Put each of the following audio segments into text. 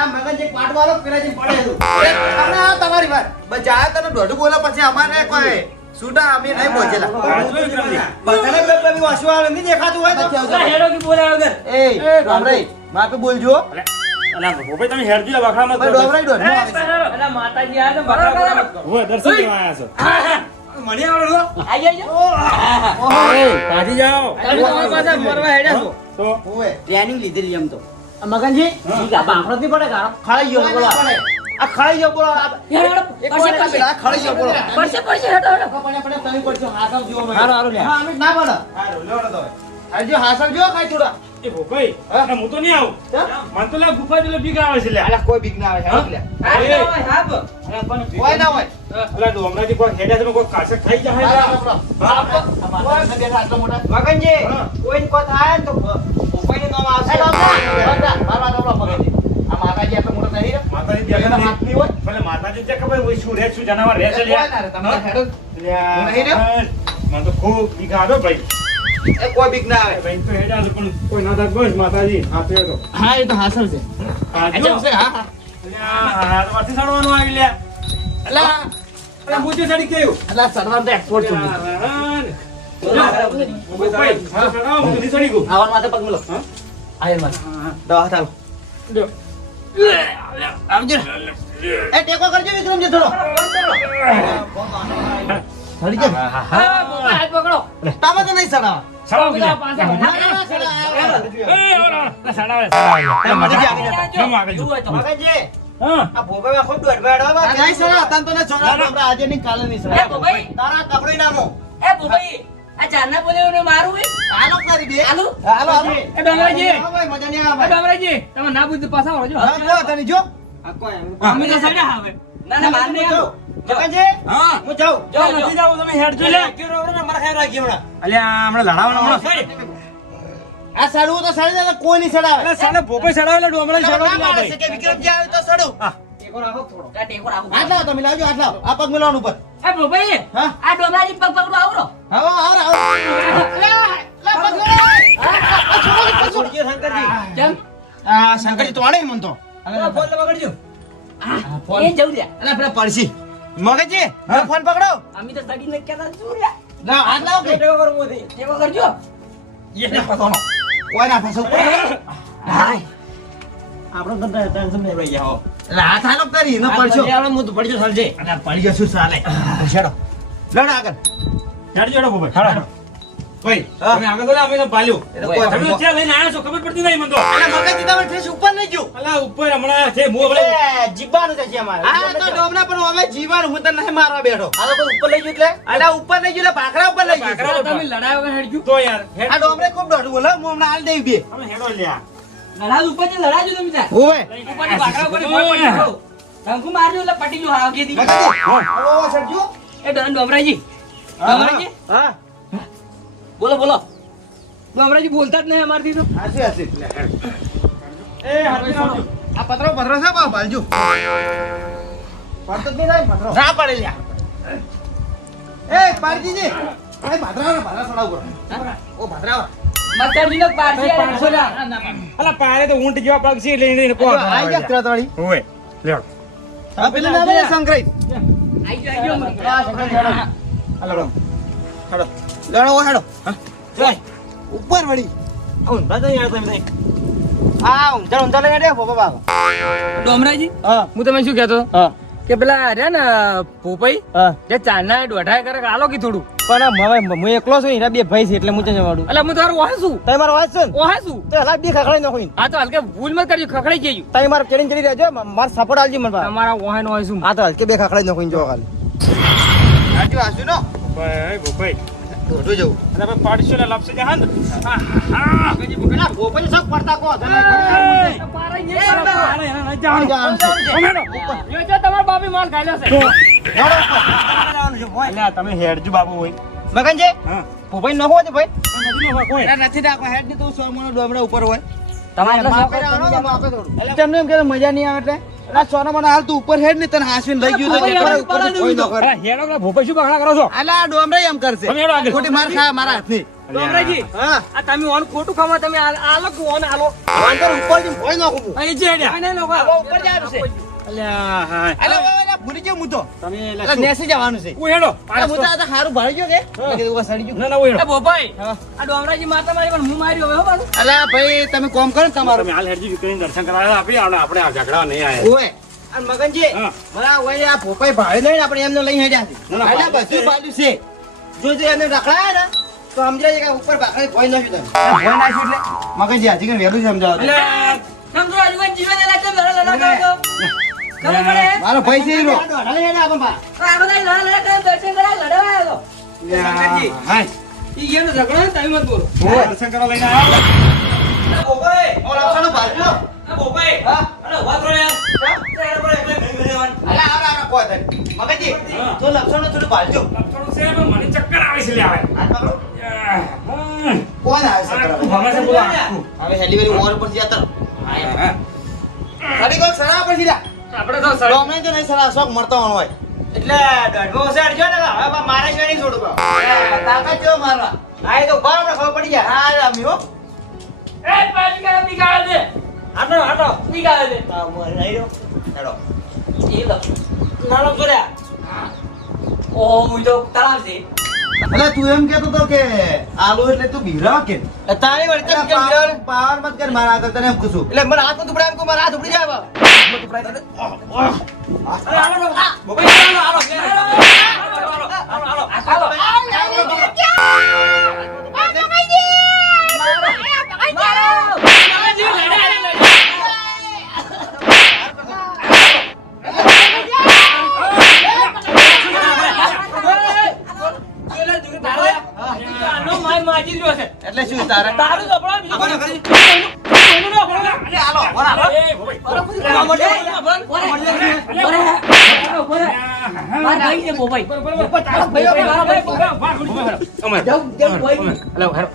આ મગજ એક પાટવાળો પેલા જેમ પડે હતું આ તમારી વાત બસ જા તને દોઢું બોલે પછી અમારે કોઈ સુડા અમે નહીં પહોંચેલા બધાને બેબી વાસવા નહીં દેખાતું હોય તો હેડો કે બોલા વગર એ ડોમરાઈ માપે બોલજો અલા ભોપે તમે હેડજો વખરામાં ભાઈ ડોમરાઈ દોઢ અલા માતાજી આ તો બરાબર ઓય દર્શન કરવા આયા છો મને આવડો આઈ ઓય કાઢી જાઓ તમારી પાસે મરવા હેડ્યા છો તો ઓય ટ્રેનિંગ લીધેલી એમ તો મગનજી ઠીક આ બાંકડો થી પડે ગાળો ખાઈ ગયો બોલો આ ખાઈ ગયો બોલો એક વાર આ ખાઈ ગયો બોલો પડશે હેડો હેડો પણ તમે પડશો હાસલ જીવો મને હારો હારો લે હા અમે ના પડે હારો લેવડો તો આજે હાસલ જો ખાઈ થોડા એ ભોપાઈ અને હું તો નહીં આવું મન તો લા ગુફા જેલો બીક આવે છે લે અલા કોઈ બીક ના આવે હેડો લે કોઈ ના હોય અલા ડોમરાજી કોઈ હેડે છે કોઈ કાસક થઈ જાય મગનજી કોઈ કો થાય તો ઉપાય નું નામ આવશે આ માતાજી આટલો મોટો થઈ રહ્યો માતાજી બેગના હાથ ની હોય ભલે માતાજી તે ખબર હોય શું રે શું જનાવર રે છે લે તમે હેડો નહીં રહ્યો મને તો ખૂબ બીક આવે ભાઈ એ કોઈ બીક ના આવે ભાઈ તો હેડા છે પણ કોઈ ના થાય બસ માતાજી હાથે તો હા એ તો હાસલ છે આજો છે હા આ તો વાથી સડવાનું આવી લે અલા અરે મુજે સડી કેવું અલા સડવાન તો એક્સપોર્ટ છું ભાઈ સડાવ મુજે સડી ગયો આવન માથે પગ મેલો હા આયર માથે દવા હાથ આલો આવજો એ ટેકો કરજો વિક્રમજી થોડો સડી જા હા બોલા હાથ પકડો તામે તો નહીં સડાવ સડાવ કે મગનજી હા આ ભોગવા ખૂબ દોડ બેડવા નહીં સડા તન તો ને છોડા આપણે આજે ની કાલે નહીં સડા ભાઈ તારા કપડે નામો એ ભાઈ આ જાના બોલે ને મારું હે હાલો કરી દે હાલો હાલો હાલો એ ડોમરાજી હા ભાઈ મજા નહીં આવે ડોમરાજી તમે ના બુદ્ધ પાછા આવજો હા કો તને જો આ કો અમે તો સડ્યા હવે ના માર નહીં આવો મગનજી હા હું જાઉં જો નથી જાવ તમે હેડ જો લે કેરો ઓરડા મારા ખાઈ રાખી હમણાં અલ્યા હમણાં લડાવવાનો આ સડવું તો સડી જાય કોઈ નહીં સડાવે અલ્યા સાને ભોપે સડાવેલા ડોમરા સડાવ ના પાડે છે કે વિક્રમજી આવે તો સડું ટેકો રાખો થોડો આ ટેકો રાખો હાથ લાવો તમે લાવજો હાથ લાવો આ પગ મેલવાનું ઉપર એ ભાઈ હા આ ડોમરાજી પગ પકડો આવરો આવો આવો છોડજો શંકરજી કેમ આ શંકરજી તો આણે મન તો ફોન પકડજો એ જવું રે અલા પેલા પડસી મગજજી ફોન પકડો અમે તો સડી ન કેતા સુર્યા લાવ હાથ લાવો કે ટેકો કરવો દે ટેકો કરજો યે પકડો કોઈ ના ફસો હાય આપણો તો ટેન્શન નહીં રહી જાઓ એટલે હાથ હાલો કરી ન પડશો આપણે હું તો પડજો ચાલજે અને પડી ગયો શું ચાલે છેડો લડ આગળ હેડ જોડો ભોપે હાડો ભાઈ તમે આગળ બોલા અમે તો પાલ્યું તમે તો ત્યાં લઈને આયા છો ખબર પડતી નહીં મને તો અલા મગજજી તમે ઠેસ ઉપર નહીં જો અલા ઉપર હમણાં છે મો ભલે જીવવાનું છે અમારે આ તો ડોમના પણ હવે જીવવાનું હું તો નહીં મારવા બેઠો આ તો ઉપર લઈ ગયો એટલે અલા ઉપર લઈ ગયો એટલે ભાખરા ઉપર લઈ ગયો તમે લડાઈ વગર હેડજો તો યાર આ ડોમરે ખૂબ દોડું બોલો હું હમણાં હાલ દઈ બે અમે હેડો લ્યા લડાઈ ઉપર જે લડાજો તમે ત્યાં ઓય ઉપરની ભાગરા ઉપર પડજો ધંકુ મારજો એટલે પટી ગયો હાવ કેદી ઓ સરજો એ ડોમરાજી ડોમરાજી હા બોલો બોલો ડોમરાજી બોલતા જ નહીં અમારથી તો હાસી હાસી એ હાથી આવજો આ પતરો છે બા બાલજો પડતો જ નહીં પતરો ના પડે લ્યા એ પારજીજી એ ભાદરા છોડાવ કરો ઓ ભાદરા મતરજી નો પારસી પાંચસો લા. અલા પારે તો ઊંટ જેવા પગ છે લઈને કોણ આઈ ગયા ત્રાતવાડી ઓય લ્યો આ પેલું નામ છે સંક્રાંત આઈ ગયો આ સંક્રાંત હેડો હાલો હેડો લેડો ઓ હેડો હા ઉપર વળી આ ઊંધા જઈ યાર તમે આ ઊંધા લઈ આડે બાબા બાબા ડોમરાજી હા હું તમે શું કહેતો હા કે પેલા રે ને પોપઈ હા જે ચાંદના દોઢાય કરે આલો કી થોડું પણ હવે હું એકલો છું એના બે ભાઈ છે એટલે હું ત્યાં જવાડું એટલે હું તારું ઓહે છું તમે મારો વાત છે ને ઓહે છું તો હલા બે ખખડાઈ નાખો આ તો હલકે ભૂલ મત કરજો ખખડાઈ ગયું તમે મારો કેડીને ચડી રહેજો માર સપોર્ટ આલજી મને બા તમારા ઓહે નો હોય શું આ તો હલકે બે ખખડાઈ નાખો જો કાલ આજો આસુ નો ભાઈ ગોપાઈ ઢોઢો જવું અલા ભાઈ પાડશો ને લાપસે જહાન પેલા ગોપલ સબ પડતા કો તમારા બાપી માલ ખાઈ લેશે તમે હેડજો બાબુ હોય મગનજી હા પોપાઈ ન હોય ભાઈ નદીમાં કોઈ નથી રાખો હેડ ની તો સોમનો ડોમડા ઉપર હોય તમારે માપે રહેવાનો ને માપે થોડું એટલે તમને એમ કે મજા નહીં આવે એટલે આ સોના મને હાલ તું ઉપર હેડ ને તને હાંસવીને લઈ ગયું તો ભોપાઈ ઉપર હવે પાડા કોઈ ન દેવું કરે. અરે હેડો પેલા ભોપાઈ શું બહાના કરો છો અલા આ ડોમરાઈ એમ કરશે તમે હેડો આગળ. ખોટી માર ખાય મારા હાથની. ડોમરાજી હા આ તમે ઓન ખોટું ખાવા તમે આલો કે ઓન આલો વાંધો ઉપર થી ભોય નાખું હું. અહીં છે હેડ્યા. નહીં લોકો ઉપર જવાનું છે. અલ્યા હા અલા ભૂલી ગયો હું તો. તમે એટલે અલા શું? નેસે જવાનું છે. હું હેડો અલા હું તો આ તો હારું ભાળી ગયો કે મેં કીધું ઉભા સડી ગયું. ના ના હું એ હેડો ભોપાઈ હા. આ ડોમરાજી માતા મારી પણ હું માર્યો હવે હો પાછું. અલા ભાઈ તમે કોમ કરો ને તમારું. તમે હાલ હેડજી કરીને દર્શન કરાવ્યા આપણે આ ઝઘડા નહીં આયા ઓય અને મગનજી હા. મારા ઓય આ ભોપાઈ ભાડે લઈને આપણે એમને લઈ હેડ્યા છે. ના, ના, અલા બધું બાજુ છે. જો એને રખડાયા ને તો સમજાય છે કે ઉપર ભાખરી ભોય નાખ્યું તમે. ભોય નાખ્યું એટલે મગનજી હાજી કરીને વહેલું સમજાવો છો. સમજો આજુબાજુ જીવન એલા કેમ લડા લડા કરો ખબર પડે મારો ભાઈ છે હીરો. હેડે આપણ બા. આ બધા લડા લડા કરે દર્શન કરાય લડવા આવ્યો શંકરજી. હા ઈ એનો ઝઘડો ને તમે મત બોલો દર્શન કરવા લઈને આવ્યા ભોપાઈ ઓ લક્ષણો ભાજ્યો. આ ભોપાઈ હા. અરે વાત રો યાર ચાલ પડે એટલે ઘરે ઘરે આવવાનું. અલા આવરા કોઈ થાય. મગનજી હા. તો લક્ષણો થોડું ભાજ્યો. લક્ષણો છે પણ મને ચક્કર આવે છે લે આવે હાથ પકડો. હા. કોણ આવે છે આખું કરવા? ભમે છે બોલો આખું. હવે હેલીવેલી મોર ઉપર જતા. હા. સડી કોક સરા પર સીધા. આપણે તો સર ડોમને તો નહીં સરા શોખ મરતો હોય. એટલે દઢવો ઉસાડજો ને હવે મારે છે નહીં છોડું બા. તાકાત જો મારવા. હા એ તો ઉભા રહો, આપણે ખબર પડી જાય. હા રામી હો. એ પાછી કામ નીકાળ દે હાટો હાટો. નીકાળ દે હા મોર નહીં રહ્યો. હેડો. એ લો નાનો કર્યા ઓ હું તો તળાવ છે અલે તું એમ કહેતો તો કે આલુ એટલે તું બીરાવા કે તારી વળતે કે બીરાવા પાવર મત કર મારા આગળ તને એમ કુછું એટલે મને હાથ તું પડાય એમ કો મારા હાથ ઉપડી જાય બા મોબાઈલ આલો એટલે શું તારે તારું કપડા બીજું આપણે કોઈ કરી. કોઈનું ના કપડા. અલે હાલો વરા હાલો એ ભોપાઈ.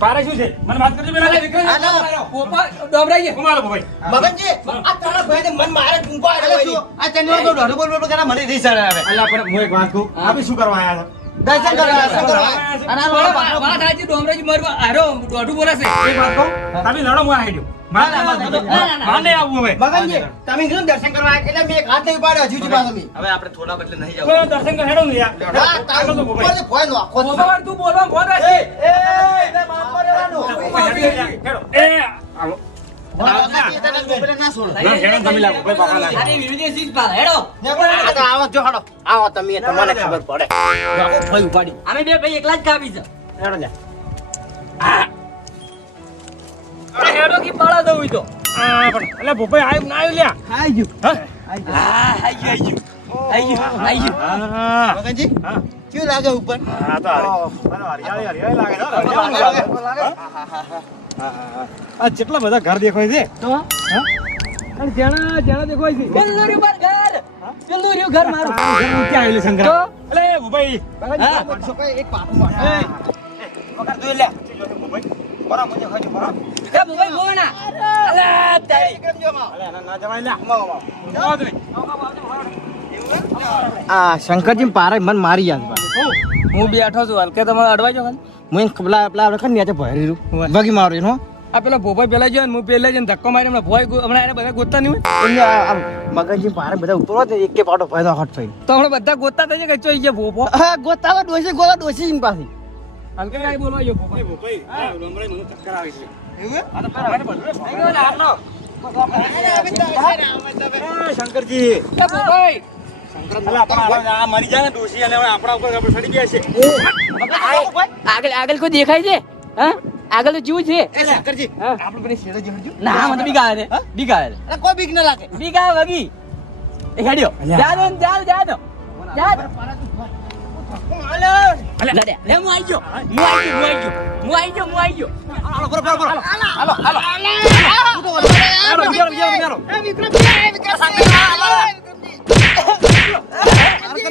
પારે શું છે મને વાત કરજો પેલા મગનજી આ તારા ભાઈને મન મારે ટૂંપા આવ્યો હોય આ ચંદ્ર તો ડોઢ બોલ બોલ કરે મને નહીં સડે આવે અલ્યા પણ હું એક વાત કહું આપણે શું કરવા આયા દર્શન કરવા અને આ લોડા પાછો એક વાત કહું તમે લડો હું આવી ગયો માને આવું હવે મગનજી તમે કીધું દર્શન કરવા આવ્યા એટલે મેં એક હાથ નહીં પાડ્યો હજુ પાછો તમે હવે આપણે થોડા બદલે નહીં જાવ કોઈ દર્શન કરે હેડો ને યાર હા તારું ઉપર ભોય નો આખો તું બોલવા ફોન એ એ માફ કરવાનું હેડો એ આવો મગનજી તને ગોબરે ના છોડો ના હેડો તમે લાગો કોઈ બાપા લાગે આ તો આવો જો હડો આવો તમે તમને ખબર પડે ભાઈ ઉપાડી અમે બે ભાઈ એકલા જ કાપી છે હેડો લે હેડો કી પાડા દઉં તો આ પણ અલ્યા ભોપાઈ આયું ના આયું લ્યા આઈ ગયું હા હા મગનજી હા કેવું લાગે ઉપર હા તો હરિયાળી લાગે આ કેટલા બધા ઘર દેખાય છે તો અને જેણા જેણા દેખાય છે પેલું રહ્યું પર ઘર પેલું રહ્યું ઘર મારું ઘર ઊંચી આવેલી શંકર તો? અલે ભોપાઈ એક પાટું માર વગર જોઈ લે બરા મને ખાજો બરા એ મોબાઈલ બોના અલા તારી વિક્રમ જો માં અલે ના જવાય લે આ શંકરજી પારે મન મારી યાદ હું બેઠો છું હલકે તમારે અડવાઈ જો હું પેલા પેલા આપણે નીચે ભરી રહ્યું વગી મારું એનો આ પેલા ભોપાઈ પેલા જો હું પેલા જઈને ધક્કો મારી હમણાં ભોય હમણાં એને બધા ગોતતા નહીં હોય એમને આ મગનજી પારે બધા ઉપર હોત ને એક કે પાટો ભયનો હટ થઈ તો હમણાં બધા ગોતતા થઈ જાય કચોઈ ગયા ભોપો હા ગોતાવા ડોસી ગોલા ડોસી ઇન પાછી હલકે કાઈ બોલવા ગયો ભોપાઈ ભોપાઈ આ રમણે મને ચક્કર આવે છે એવું આ તો પેલા બધું થઈ ગયો ને આટલો શંકરજી એ ભોપાઈ અલા આપણા આ મરી જાય ને ડોશી અને હવે આપણા ઉપર આપણે સડી ગયા છે આગળ આગળ કોઈ દેખાય છે હા આગળ તો જીવ છે એ શંકરજી હા. આપણું પેલી શેરો જેવું ના મને બીગા આવે બીગા આવે અરે કોઈ બીક ન લાગે બીગા વગી એ હેડ્યો અલ્યા. જા દો લડ્યા લે હું આવી ગયો હાલો બરો બરો હાલો હાલો હાલો વિચારો વિચારો વિચારો વિક્રમ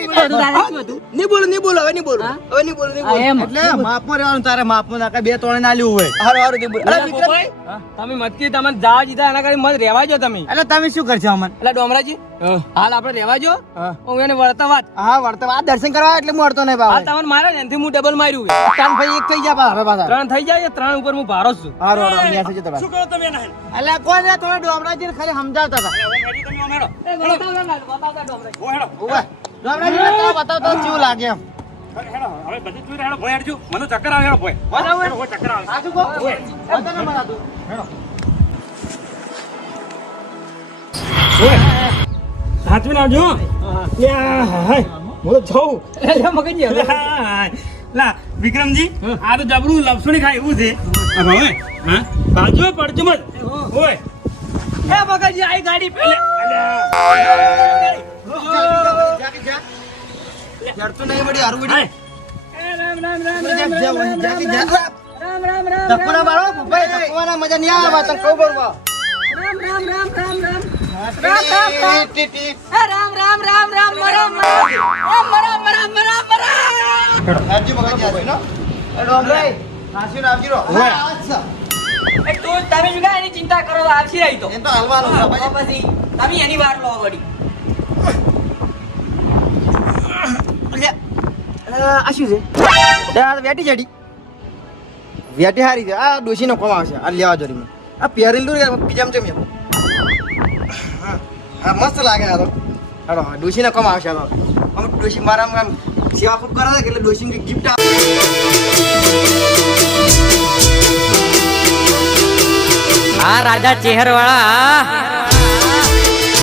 વિક્રમ હતું તારે શું હતું નહીં બોલું હવે નહીં બોલું હા? હવે નહીં બોલું આ એમ? એટલે માપમાં રહેવાનું તારે માપમાં નાખા બે તોડે ના લેવું હોય હારું નહીં બોલ અલા પોપાઈ, તમે મતકી તમને જવા દીધા એના કરી મત રહેવા જો તમે એટલે તમે શું કરશો અમન એટલે ડોમરાજી હાલ આપણે રહેવા જો હું એને વળતા વાત હા વળતો આ દર્શન કરવા એટલે હું વળતો નહીં હાલ બાબા તમને મારે ને એનાથી હું ડબલ માર્યું ત્રણ ભાઈ એક થઈ ગયા પાછા હવે પાછા 3 થઈ જાય 3 ઉપર હું ભારો જ છું હારું હારું અમે આસે જતા શું કરો તમે એના એટલે કોઈ ને થોડા ડોમરાજી ખાલી સમજાવતા હતા તમે ઓમેડો ઓ હેડો ઓવે ડોમરાજી ને બતાવતો કેવું લાગે એમ હેડો હવે બધી જોઈ હેડો ભોય હેડજો મને ચક્કર આવે હેડો ભોય બરાબર હેડો, ભોય ચક્કર આવે સાચું કહો બતાને બતાતું હેડો ભોય સાચવીને આવજો યા હાય હું તો જાઉં મગજી હવે લા વિક્રમજી આ તો જબરું લપસણી ખાય એવું છે આ ભાવે હા બાજુ પડજો મત ઓય એ મગજી આઈ ગાડી પેલે ચડતું નહીં વળી હારું વળી રામ રામ રામ ધક્કોના મારો ભાઈ ધક્કોના મજા નહીં આવે તને કહું બરોબર રામ રામ રામ રામ રામ ટી ટી રામ રામ રામ રામ મરા હાજી મગાજી હાજી નો એ ડોમરાઈ નાસી નાવજી રો એ તું તમે શું કાંઈ એની ચિંતા કરો તો આવશે રહી તો એ તો હાલવાનું છે હવે પછી તમે એની વાર લો વળી આ શું છે આ વેટી જડી વેટી હારી છે આ ડોશીનો કોમ આવશે આ લેવા જોરી આ પહેરેલું બીજામ છે મેં હા મસ્ત લાગે આ તો હાલો ડોશીનો કોમ આવશે આ તો આમ ડોશી મારા આમ સેવા ખૂબ કરે છે એટલે ડોશીને ગિફ્ટ આપે આ રાજા ચેહરવાળા